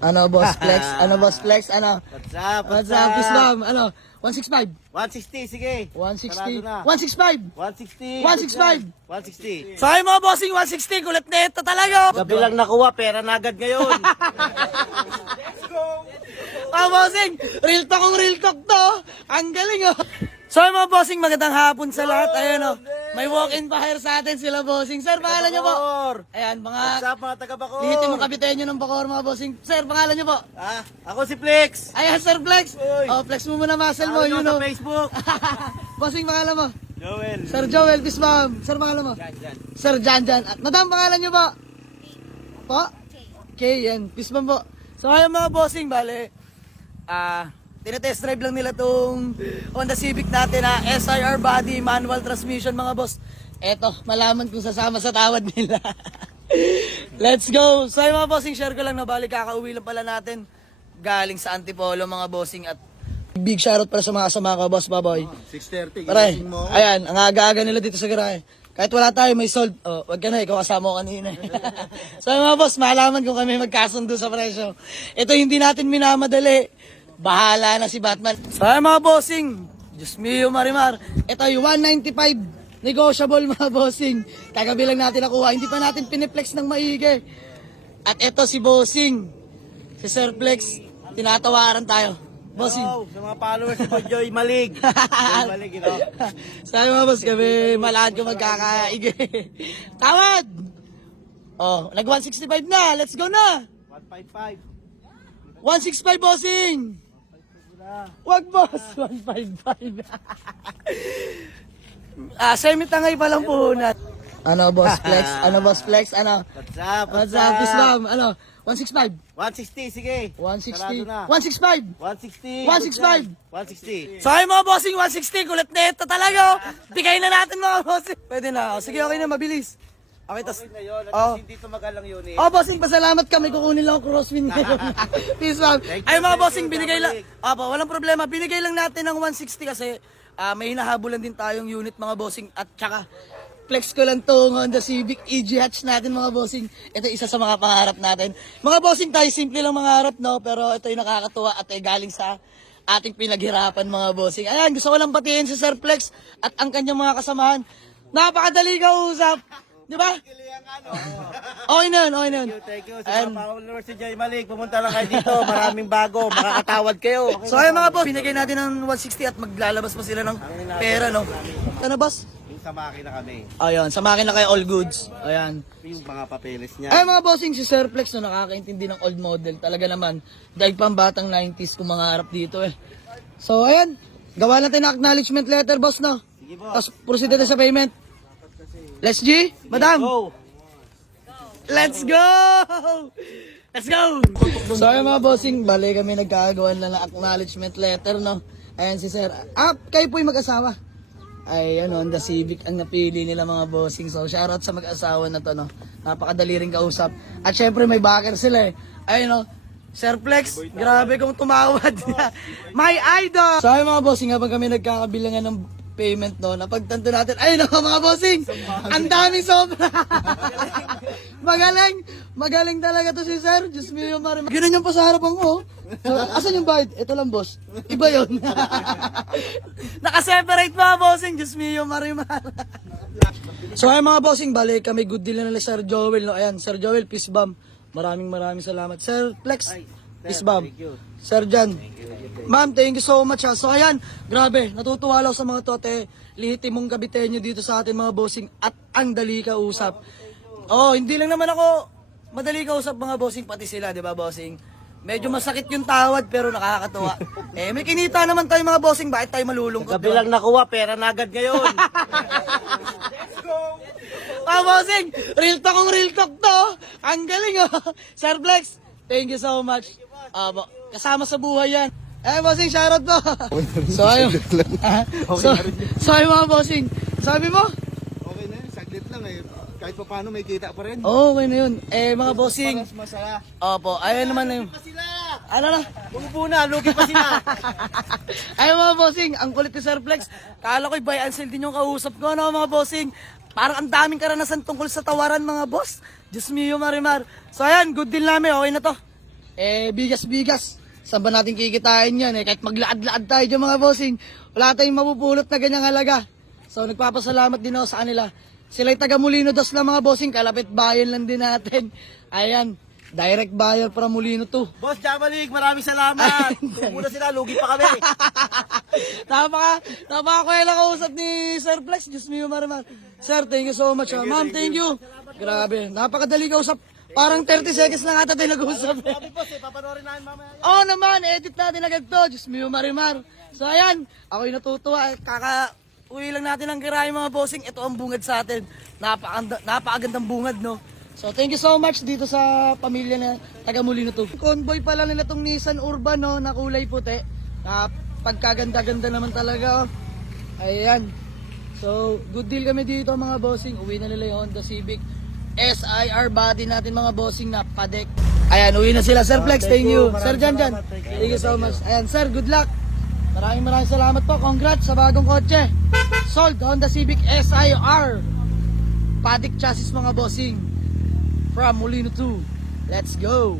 Ano, boss flex? Ano, boss flex? Ano? What's up? What's up, Kiss Ma'am? Ano? 165? 160, sige. 160? Sarado na. 165? 160. 165? 160. So ay mga bossing, 160, kulit na ito talaga. Gabi lang nakuha, pera na agad ngayon. Mga bossing, real talk to. Ang galing oh. So ay mga bossing, magandang hapon sa lahat. Ayan oh, may walk-in pa hire sa atin sila bossing. Sir, pangalan niyo po? Bakor. Ayan, What's mga up mga taga-Bakor? lihitin mong kabitenyo ng Bakor mga bossing. Sir, pangalan niyo po? Ah, ako si Flex. Ayan, Sir Flex. Uy. Oh, flex mo muna muscle mo, Ano yun sa oh. Facebook? Bossing, pangalan mo? Joel. Sir Joel Pismam. Sir, pangalan mo? Sir Jan. At madam, pangalan niyo po? Po? Okay, yan. Pismam po. So, ayan mga bossing, bale. Tinetest drive lang nila tong Honda Civic natin na SIR body, manual transmission mga boss. Eto, malaman kung sasama sa tawad nila. Let's go! So yung mga bossing, share ko lang na bali kakauwi lang pala natin galing sa Antipolo mga bossing at big shoutout para sa mga kasama ko, boss baboy. 6:30. Pare, ayan, ang aga-aga nila dito sa garahe. Kahit wala tayo, may sold. Oh, wag ka na, ikaw kasama ko kanina. So mga boss, malaman kung kami magkasundo sa presyo. Ito hindi natin minamadali. Bahala na si Batman. So ayan mga bossing, Diyos mio marimar. Ito yung 195 negotiable mga bossing. Kagabi lang natin nakuha, hindi pa natin piniplex ng maigi. At ito si bossing, si Sir Flex, tinatawaran tayo. Bossing. Hello, sa mga followers ni Joy Malig. Joy Malig, ito. Sabi mga boss, kami malakad ko magkakaigi. Tawad! Oh, nag 165 na, let's go na! 155. 165 bossing! Wag boss, 155. Semi-tangay pa lang po na. Ano boss flex? Ano boss flex? Ano? What's up? What's up, Islam? Ano? 165? 160, sige. 160? Sarado na. 165? 160. 160. 165? So ay mga bossing, 160, kulit na ito talaga. Bigay na natin mga bossing. Pwede na. O, sige, okay na, mabilis. Okay, tas. Okay na yun. Oh. Hindi tumagal lang yun eh. Oh, bossing, pasalamat kami. Kukunin lang ako crosswind ngayon. Peace, ma'am. Thank you, Ay, mga thank bossing, you, binigay lang. Dominic. Opo, walang problema. Binigay lang natin ng 160 kasi may hinahabulan din tayong unit, mga bossing. At tsaka, flex ko lang tong Honda Civic EG hatch natin, mga bossing. Ito isa sa mga pangarap natin. Mga bossing, tayo simple lang mangarap, no? Pero ito yung nakakatuwa at galing sa ating pinaghirapan, mga bossing. Ayan, gusto ko lang batiin si Sir Flex at ang kanyang mga kasamahan. Napakadali kausap. Di ba? Okay na yun, okay na yun. Thank you. Sa mga followers si Joy Malig, pumunta lang kayo dito. Maraming bago. Makakatawad kayo. So ayun mga boss, binigay natin ng 160 at maglalabas pa sila ng pera, no? Ano boss? Yung sa makina kami. Ayun, sa makina kayo all goods. Ayan. Yung mga papeles niya. Ay mga bossing, si Sir Flex no, nakakaintindi ng old model. Talaga naman, dahil pang batang 90s kung mangarap dito eh. So ayan, gawa natin ng acknowledgement letter boss, no? Sige po. Tapos proceed na sa payment. Let's G, madam. Go. Let's go! Let's go! So ayun mga bossing, bali kami nagkagawa na ng acknowledgement letter, no? Ayan si Sir. Kayo po yung mag-asawa. Ay, ano, Honda Civic ang napili nila mga bossing. So shoutout sa mag-asawa na to, no? Napakadali rin kausap. At syempre may backer sila eh. Ayun, no? Sir Flex, grabe kung tumawad niya. My idol! So ayun mga bossing, habang kami nagkakabilangan ng payment, no, napagtanto natin, ayun ako mga bossing, ang daming sobra. Magaling talaga to si Sir. Diyos mio, Marimar. Ganun yung pa sa harapan ko. So, asan yung bayad? Ito lang, boss. Iba yun. Nakaseparate mga bossing. Diyos mio, Marimar. So ayun mga bossing, balik kami good deal na nila Sir Joel, no. Ayan, Sir Joel, peace bomb. Maraming salamat. Sir Flex, peace bomb. Sir Jan. Ma'am, thank you so much ha. So ayan, grabe, natutuwa lang sa mga tote. Lihiti mong kabitenyo dito sa atin mga bossing at ang dali ka usap. Oh, hindi lang naman ako madali ka usap mga bossing, pati sila, di ba bossing? Medyo masakit yung tawad pero nakakatuwa. May kinita naman tayo mga bossing, bakit tayo malulungkot? Gabi lang nakuha, pera na agad ngayon. Bossing, real talk to. Ang galing oh. Sir Flex, thank you so much. Kasama sa buhay yan. Bossing, shoutout po. So ayun. So ayun mga bossing. Sabi mo? Okay na yun, saglit lang eh. Kahit pa paano may kita pa rin. Okay na yun. Mga bossing. Mas masaya. Opo, ayun naman na yun. Sila! Ano na? Umupo na, lugi pa sila. Ayun mga bossing, ang kulit ni Sir Flex. Kala ko'y buy and sell din yung kausap ko, ano mga bossing. Parang ang daming karanasan tungkol sa tawaran mga boss. Diyos mio, Marimar. So ayan, good deal namin, okay na to. bigas-bigas. Saan ba natin kikitain yan kahit maglaad-laad tayo dyan mga bossing, wala tayong mapupulot na ganyang halaga. So nagpapasalamat din ako sa kanila. Sila'y taga Molino Dos lang mga bossing, kalapit bayan lang din natin. Ayan, direct buyer from Molino 2. Boss Jay Malik, maraming salamat. Kung muna sila, lugi pa kami. Tama ko yung kausap ni Sir Flex. Diyos mio maramar. Sir, thank you so much. Ma'am, thank you. Grabe, napakadali kausap. Parang 30 seconds na ata tayo nag-usap. Sabi boss, papanorin namin mamaya. Oo naman, edit natin agad to. Diyos mio marimar. So ayan, ako'y natutuwa. Uwi lang natin ang kirahin mga bossing. Ito ang bungad sa atin. Napakagandang bungad, no? So thank you so much dito sa pamilya na taga Molino 2. Convoy pala nila tong Nissan Urban, no, na kulay puti. Pagkaganda-ganda naman talaga, oh. Ayan. So good deal kami dito mga bossing. Uwi na nila yung Honda Civic SIR body natin mga bossing na padek. Ayan, uwi na sila. Sir Flex, thank you. Sir Jan. Thank you so much. Ayan, sir, good luck. Maraming salamat po. Congrats sa bagong kotse. Sold, Honda Civic SIR. Paddock chassis mga bossing. From Molino 2. Let's go.